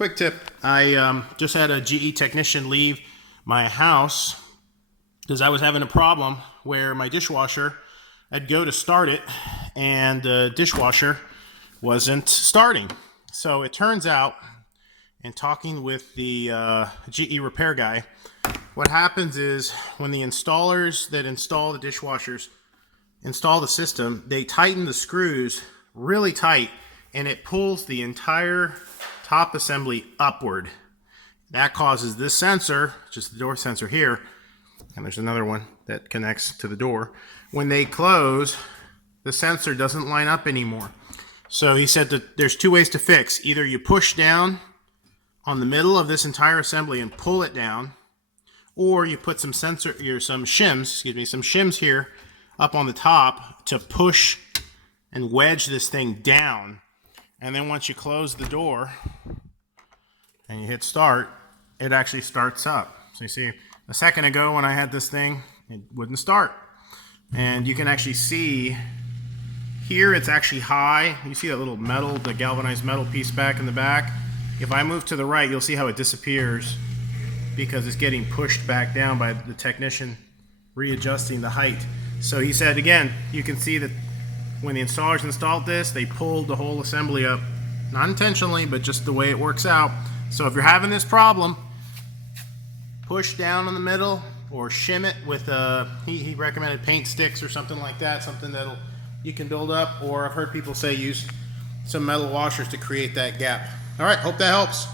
Quick tip, I just had a GE technician leave my house because I was having a problem where my dishwasher, I'd go to start it and the dishwasher wasn't starting. So it turns out, in talking with the GE repair guy, what happens is when the installers that install the dishwashers install the system, they tighten the screws really tight and it pulls the entire top assembly upward. That causes this sensor, just the door sensor here, and there's another one that connects to the door. When they close, the sensor doesn't line up anymore. So he said that there's two ways to fix. Either you push down on the middle of this entire assembly and pull it down, or you put some shims here up on the top to push and wedge this thing down. And then once you close the door and you hit start, it actually starts up. So you see, a second ago when I had this thing, it wouldn't start. And you can actually see here it's actually high. You see that little metal, the galvanized metal piece back in the back. If I move to the right, you'll see how it disappears because it's getting pushed back down by the technician readjusting the height. So he said, again, you can see that when the installers installed this, they pulled the whole assembly up, not intentionally, but just the way it works out. So if you're having this problem, push down in the middle or shim it with he recommended paint sticks or something like that, something that'll you can build up, or I've heard people say use some metal washers to create that gap. All right, hope that helps.